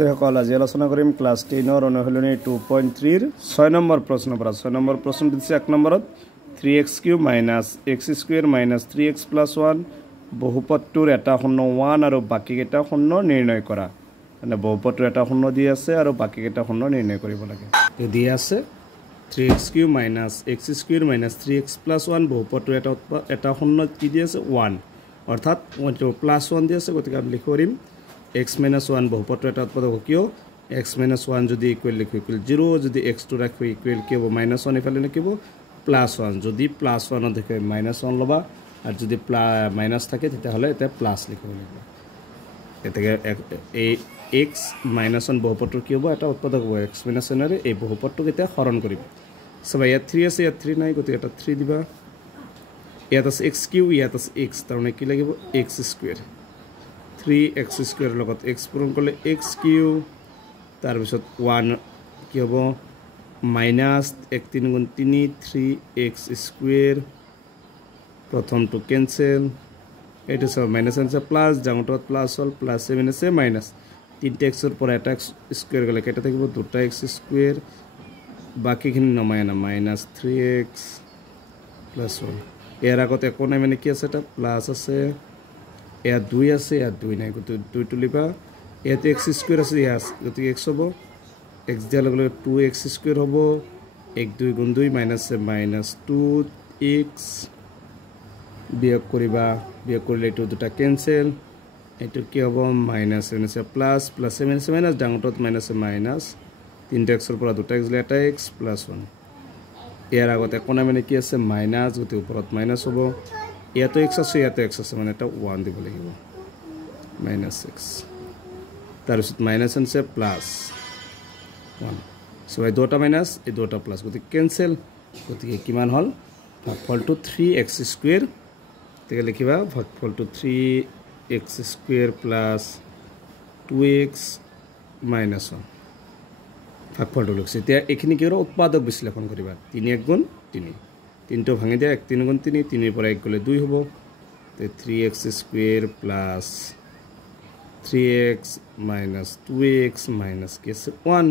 তো সকল আজি আলোচনা কৰিম ক্লাছ 10 অনুশীলনী 2.3 6 নম্বৰ প্ৰশ্ন পৰা 6 নম্বৰ প্ৰশ্ন দিছে 1 নম্বৰত 3x³ - x² - 3x + 1 বহুপদটোৰ এটা শূন্য 1 আৰু বাকি কেইটা শূন্য নিৰ্ণয় কৰা মানে বহুপদটোৰ এটা শূন্য দি আছে আৰু বাকি কেইটা শূন্য নিৰ্ণয় কৰিব লাগে তো দি আছে 3x³ - x² - 3x + 1 বহুপদটোৰ এটা শূন্য কি দি আছে 1 অৰ্থাৎ +1 দি আছে গতিকে আমি লিখিব পাৰিম x - 1 বহুপদটোৰ এটা উৎপাদক কিয় x - 1 যদি ইকুৱেল লিখো ইকুৱেল 0 যদি x2 ৰাখো ইকুৱেল কি হ'ব -1 ইফালে লিখিব +1 যদি +1 দেখে -1 লবা আৰু যদি মাইনাস থাকে তেতিয়া হলে এটা প্লাস লিখিব লাগিব এতেকে এই x - 1 বহুপদটোৰ কি হ'ব এটা উৎপাদক হ'ব x - 1 ৰে এই বহুপদটোক এটা হৰণ কৰিম সব ইয়াত 3 আছে ইয়াত 3 নাই গতিকে এটা 3 দিবা ইয়াত আছে x³ ইয়াত আছে x তাৰমানে কি লাগিব x² 3x² লগত x পূৰণ কৰিলে x³ তাৰ পিছত 1 কি হ'ব -1 3 × 3 3x² প্ৰথমটো কেনসেল এটা সব মাইনাস আছে প্লাস জাংটো প্লাস হল প্লাস 7 আছে মাইনাস 3x এর পর এটা স্কয়ার গলে কেটে থাকিব 2x² বাকিখিনি নমায় না -3x + 1 এর আগতে কোন মানে কি আছে এটা প্লাস আছে এ 2 আছে আর 2 নাই গতি 2 তুলিবা এতে x² আছে ইয়াস গতি x হ'ব x দিয়া লগে 2x² হ'ব 1 2 × 2 -2x বিয়োগ কৰিবা বিয়োগ কৰিলে এটো দুটা কেনসেল এটো কি হ'ব -7 আছে প্লাস 7 আছে মাইনাস ডাঙৰটোত মাইনাস 3x এৰ পৰা 2x গলে এটা x + 1 এৰ আগতে কোন মানে কি আছে মাইনাস গতি ওপৰত মাইনাস হ'ব ইয়াতো x আছে ইয়াতো x আছে মানে এটা 1 দিব লাগিব -6 তাৰপিছত মাইনাস আছে প্লাস 1 সো এই দুটা মাইনাস এই দুটা প্লাস গতি কেনসেল গতি কিমান হল ভাগফলটো 3x² তেকে লিখিবা ভাগফলটো 3x² + 2x - 1 ভাগফলটো লিখছে এতিয়া এখিনি কি উৎপাদক বিশ্লেষণ কৰিবা 3 * 1 × 3 3টো ভাঙি দিয়া 1 3 × 3 3 ৰ পৰা 1 গলে 2 হ'ব তে 3x² + 3x - 2x - কি আছে 1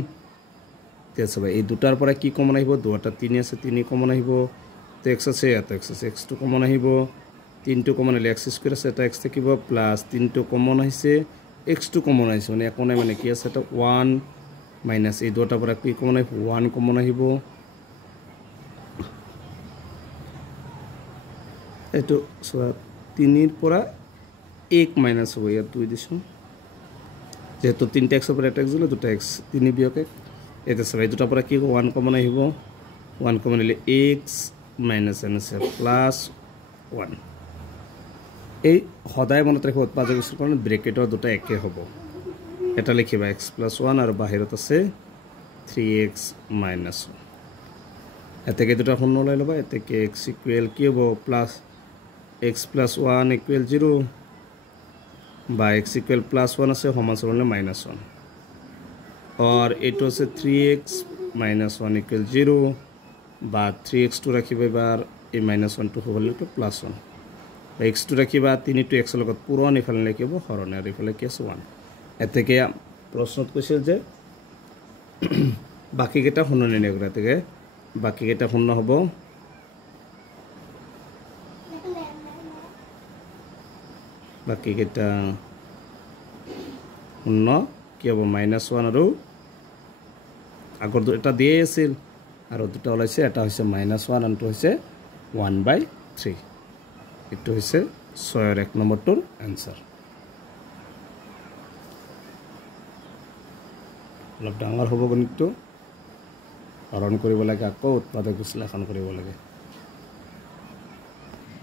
তে সব এই দুটাৰ পৰা কি কমন আহিব দুটা 3 আছে 3 কমন আহিব তে x আছে এটা x আছে x2 কমন আহিব 3টো কমন হলে x² আছে এটা x থাকিব প্লাস 3টো কমন আহিছে x2 কমন আহিছে মানে একো নাই মানে কি আছে এটা 1 মাইনাস এই দুটাৰ পৰা কি কমন আহিব 1 কমন আহিব এটো 3 ৰ পৰা 1 মাইনাস হ'ব ইয়াত 2 দিছো যেহেতু 3টা x পৰা এটা x দিলে দুটা x 3 বিয়োগ 1 এটা সব এই দুটাৰ পৰা কি 1 কমন আহিব 1 কমন হলে x - n আছে প্লাস 1 এই সদায় মনত ৰাখিব উৎপাদক বিশ্লেষণ ব্ৰেকেটৰ দুটা একে হ'ব এটা লিখিবা x + 1 আৰু বাহিৰত আছে 3x - 1 এতেকে দুটা শূন্য লৈ লবা এতেকে x = কি হ'ব প্লাস x + 1 = 0 বা x = +1 আছে সমান্তৰালে -1 और এটো আছে 3x - 1 = 0 বা 3x2 ৰাখিবা এবাৰ এই -1 টো হ'লে তো +1 x2 ৰাখিবা 3 টো x লগত পুৰণ ইফালে লিখিব হৰণ আৰু ইফালে কি আছে 1 এতেকে প্ৰশ্নত কৈছিল যে বাকি কেইটা শূন্য নিৰ্ণয় কৰা এতেকে বাকি কেইটা শূন্য হ'ব বাকি কেইটা শূন্য কি হ'ব -1 আৰু আগৰ দুটা দিয়ে আছিল আৰু দুটা ওলাইছে এটা হৈছে -1 আনটো হৈছে 1/3 এটো হৈছে 6 ৰ 1 নম্বৰটোৰ आंसर অলপ ডাঙৰ হ'ব গণিতটো হৰণ কৰিব লাগে আকৌ উৎপাদক বিশ্লেষণ কৰিব লাগে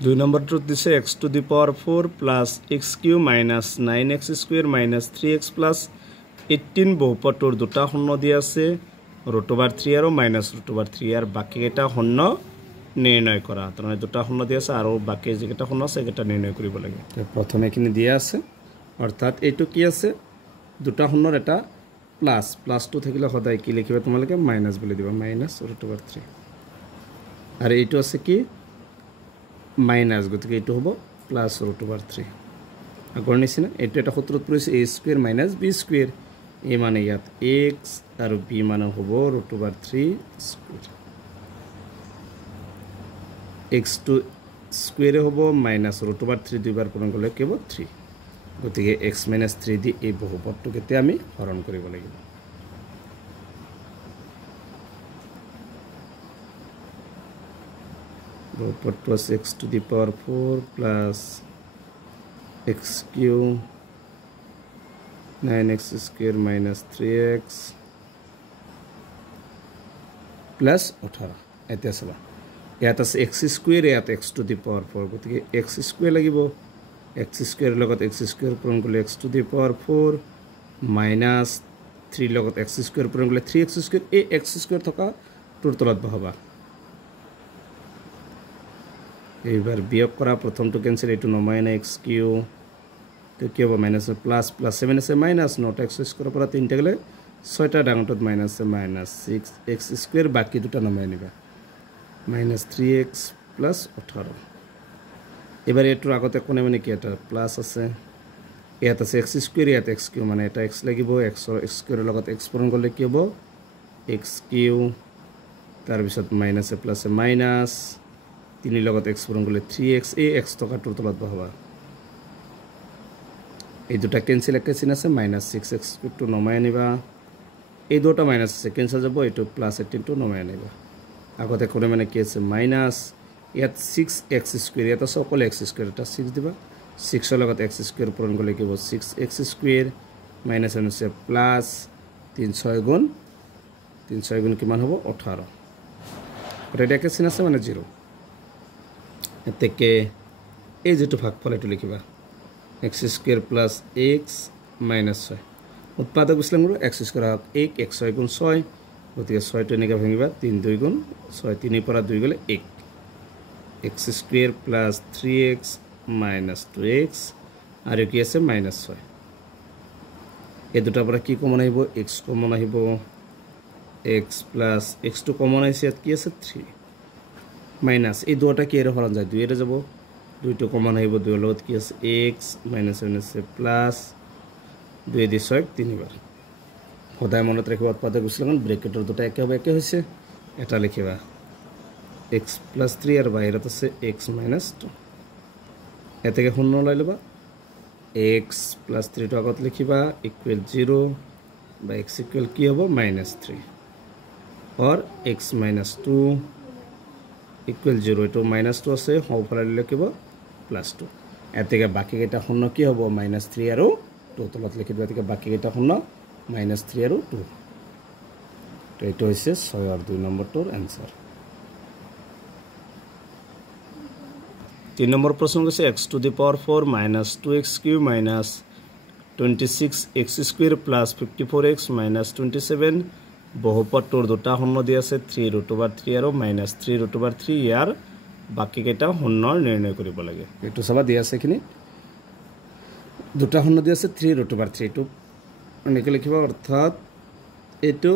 2 নম্বৰটোত দিছে x⁴ + x³ - 9x² - 3x + 18 বহুপদটোৰ দুটা শূন্য দি আছে √3 আৰু -√3 আৰু বাকি কেইটা শূন্য নিৰ্ণয় কৰা তাৰমানে দুটা শূন্য দি আছে আৰু বাকি যেটা শূন্য আছে এটা নিৰ্ণয় কৰিব লাগে প্ৰথমে এখিনি দিয়া আছে অৰ্থাৎ এইটো কি আছে দুটা শূন্যৰ এটা প্লাসটো থাকিলে সদায় কি লিখিবা তোমালোকে মাইনাস বুলি দিবা -√3 আৰু এইটো আছে কি মাইনাস গতিকে এইটো হ'ব +√3 আগৰ নিচিনা এইটো এটা সূত্ৰত পৰিছে a² - b² a মানে ইয়াত x আৰু b মানে হ'ব √3 স্কয়াৰ x2 স্কয়াৰে হ'ব মাইনাস √3 দুইবাৰ পূৰণ কৰিলে কি হ'ব 3 গতিকে x - 3 দি এই বহুপদটো কেতিয়া আমি হৰণ কৰিব লাগিব বহুপদটো আছে x to the power 4 plus x cube 9x square minus 3x plus 18 এতিয়া চাবা ইয়াত আছে x square ইয়াত x to the power 4 গতিকে x square লাগিব x square লগত x square পূৰণ কৰিলে x to the power 4 minus 3 লগত x square পূৰণ কৰিলে 3x square এই x square থকা টোৰ তলত বহাবা এইবাৰ বিয়োগ কৰা প্ৰথমটো কেনসেল এটো নমাই না x কিউ তো কি হ'ব মাইনাস প্লাস প্লাস 7 আছে মাইনাস নট x স্কয়ার পৰা 3 টা গলে 6 টা ডাঙৰটোত মাইনাস আছে মাইনাস 6x স্কয়াৰ বাকি দুটা নমাই নিবা মাইনাস 3x প্লাস 18 এবাৰ এটোৰ আগতে কোনে মানে কি এটা প্লাস আছে ইয়াত আছে x স্কয়ার ইয়াত x কিউ মানে এটা x লাগিব x স্কয়াৰৰ লগত x পূৰণ কৰিলে কি হ'ব x কিউ তাৰ পিছত মাইনাস প্লাস মাইনাস 3 লগত x পূৰণ কৰিলে 3x এই x টকা টোৰ তলত বহাবা এই দুটা ক্যান্সেল একেছিন আছে -6x টু নমাই আনিবা এই দুটা মাইনাস আছে ক্যান্সেল যাব এটো +18 টু নমাই আনিবা আগতে কোনে মানে কি আছে মাইনাস ইয়াত 6x স্কয়ার এটা সকল x স্কয়ার এটা 6 দিবা 6 এর লগত x স্কয়ার পূরণ করলে কি হবে 6x স্কয়ার মাইনাস আছে প্লাস 3 6 গুণ কিমান হবে 18 এটা একেছিন আছে মানে 0 এতেকে এই যেটো ভাগফল এটো লিখিবা x square plus x minus 6 উৎপাদক বিশ্লেষণ কৰো x square 1 x 6 গুণ 6 গতিকে 6 টো এনেকা ভাঙিবা 3 2 গুণ 6 3 পৰা 2 গলে 1 x square plus 3x minus 2x আৰু কি আছে minus 6 এই দুটা পৰা কি কমন আহিব x কমন আহিব x plus x টো কমন আহিছে ইয়াত কি আছে 3 মাইনাস এই দুটা কি এর হৰণ যায় 2 এর যাব 2 টো কমন আহিব 2 লগত কি আছে x minus 7 আছে প্লাস 2 দি 6 তিনিবাৰ সদায় মনত ৰাখিব উৎপাদক বিশ্লেষণ ব্ৰেকেটৰ দুটা একে হবে একে হৈছে এটা লিখিবা x plus 3 আর বাহিৰত আছে x minus 2 এতেকে শূন্য লৈ লবা x plus 3 টো আগত লিখিবা ইকুৱেল 0 বা x ইকুৱেল কি হ'ব -3 or x minus 2 equal 0 to minus 2 আছে হওফালে লিখিব +2 এতেকে বাকি কেটা শূন্য কি হ'ব -3 আৰু 2 তলত লিখিব এতেকে বাকি কেটা শূন্য -3 আৰু 2 তো এটো হৈছে 6 আৰু 2 নম্বৰটোৰ आंसर 3 নম্বৰ প্ৰশ্ন কৈছে x to the power 4 -2x cube minus 26x square plus 54x minus 27 বহুপদটোৰ দুটা শূন্য দি আছে 3√3 আৰু -3√3 ইয়াৰ বাকি কেটা শূন্য নিৰ্ণয় কৰিব লাগে এটো সবা দি আছে কিনি দুটা শূন্য দি আছে 3√3 টো এনেকৈ লিখিবা অৰ্থাৎ এটো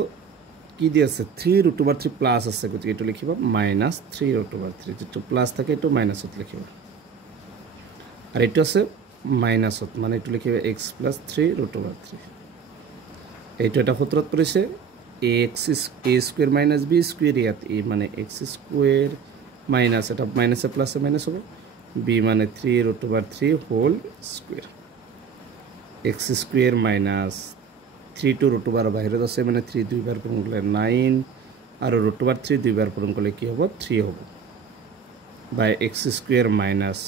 কি দি আছে 3√3 প্লাস আছে গতিকে এটো লিখিবা -3√3 যেটো প্লাস থাকে এটো মাইনাসত লিখিবা আর এটো আছে মাইনাসত মানে এটো লিখিবা x + 3√3 এইটো এটা সূত্ৰত পৰিছে x a square minus b square ইয়াত a মানে x square minus এটা minus plus minus হবে b মানে 3√3 whole square x square minus 3 to √3 বাহিৰত আছে মানে 3 দুইবাৰ পূৰণ কৰিলে 9 আৰু √3 দুইবাৰ পূৰণ কৰিলে কি হ'ব 3 হ'ব বাই x square minus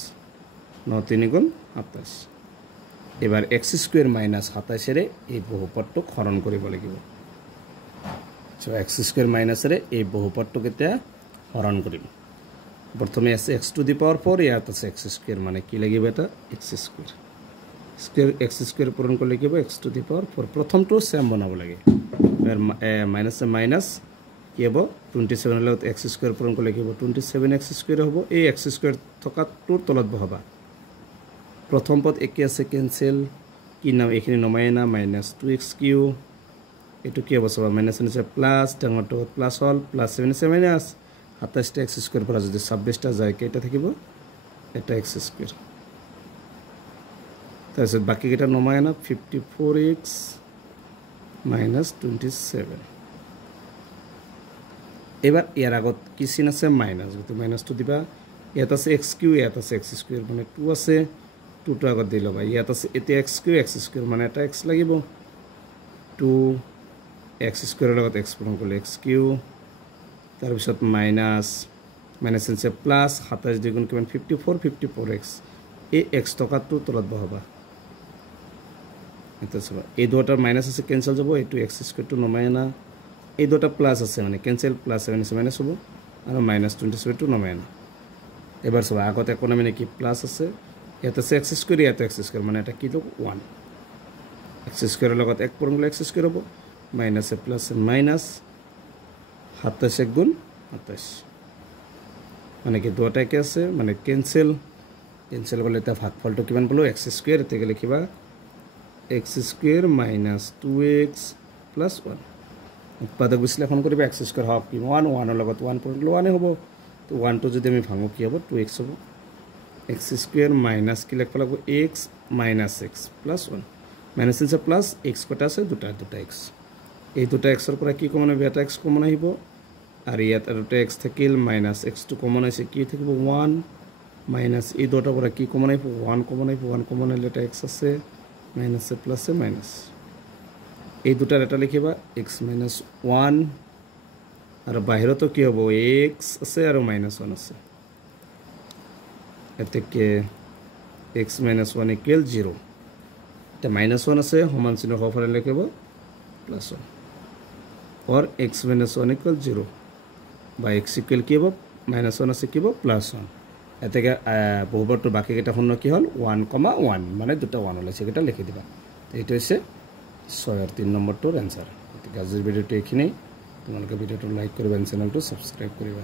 9 3 গুণ 27 এবাৰ x square minus 27 ৰে এই বহুপদটো হৰণ কৰিব লাগিব So x square minus रे ए बहुपदটো কেতিয়া হৰণ কৰিম প্ৰথমে আছে x to the power 4 ইয়াত আছে x square মানে কি লাগিব এটা x square পূৰণ কৰিলে কি হ'ব x to the power 4 প্ৰথমটো সেম বনাব লাগে মাইনাস মাইনাস কি হ'ব 27 লগত x square পূৰণ কৰিলে কি হ'ব 27x square হ'ব এই x square থকাটোৰ তলত বহাবা প্ৰথম পদ একে আছে ক্যান্সেল কি নাম এখিনি নমাই না -2x কিউ এটো কি হ'ব সব মাইনাস আছে প্লাস ডাঙৰটো প্লাস হল প্লাস 7 আছে মাইনাস 27 x স্কয়াৰ পৰা যদি 26 টা যায় কেটা থাকিব এটা x স্কয়াৰ তাৰপিছত বাকি কেটা নমাই না 54x মাইনাস 27 এবার ইয়ার আগত কি চিন আছে মাইনাস গতি মাইনাসটো দিবা ইয়াত আছে x কিউ ইয়াত আছে x স্কয়ার মানে 2 আছে 2 টো আগত দিলো ভাই ইয়াত আছে এতে x কিউ x স্কয়ার মানে এটা x লাগিব 2 x স্কয়াৰৰ লগত x পূৰণ কৰিলে x কিউ তাৰ পিছত মাইনাস মাইনাস আছে প্লাস 27 দ্বিগুণ কিমান 54x এই x টকাটো তলত বহাবা এটা সব এই দুটাৰ মাইনাস আছে ক্যান্সেল যাব এটো x স্কয়ার টো নমায় না এই দুটা প্লাস আছে মানে ক্যান্সেল প্লাস 7 আছে মাইনাস হ'ব আৰু মাইনাস 27 টো নমায় না এবাৰ সব আগতে কোন মানে কি প্লাস আছে এটা আছে x স্কয়ার এটা x স্কয়ার মানে এটা কি তো 1 x স্কয়াৰৰ লগত 1 পূৰণ কৰিলে x স্কয়ার হ'ব মাইনাস প্লাস মাইনাস 27 গুণ 27 মানে কি দুটা কি আছে মানে ক্যান্সেল করলে তা ভাগফলটো কিমান পালো x স্কয়ার এতে লিখিবা x square minus 2x plus 1 উৎপাদক বিশ্লেষণ কৰিবা x স্কয়াৰ হওক কি 1 1 ৰ লগত 1 পূৰণ কৰিলে 1 হ'ব তো 1 টো যদি আমি ভাঙো কি হ'ব 2x হ'ব x স্কয়ার মাইনাস কি লিখব লাগিব x minus x plus 1 minus আছে প্লাস x কটা আছে দুটা x এই দুটা x ৰ পৰা কি কমন হবে এটা x কমন আহিব আর ইয়াত দুটা x থাকিল মাইনাস x টো কমন আছে কি থাকিব 1 মাইনাস এই দুটা পৰা কি কমন আহিব 1 কমন আহিব 1 কমন হলে এটা x আছে মাইনাস প্লাস মাইনাস এই দুটাৰ এটা লিখিবা x minus 1 আৰু বাহিৰতো কি হ'ব x আছে আৰু minus 1 আছে এতেকে x minus 1 equal 0 তে minus 1 আছে সমান চিহ্ন হফালে লিখিব plus 1 or x minus 1 equal 0 বা x equal কি হ'ব minus 1 আছে কি হ'ব plus 1 এতেকে বহুবৰ্ত বাকি কেটা শূন্য কি হল 1,1 মানে দুটা 1 ওলাইছে কেটা লিখি দিবা এইটো হৈছে 6 আর 3 নম্বরটোর आंसर। আজিৰ ভিডিওটো এইখিনি তোমালোকে ভিডিওটো লাইক কৰিবা চেনেলটো সাবস্ক্ৰাইব কৰিবা।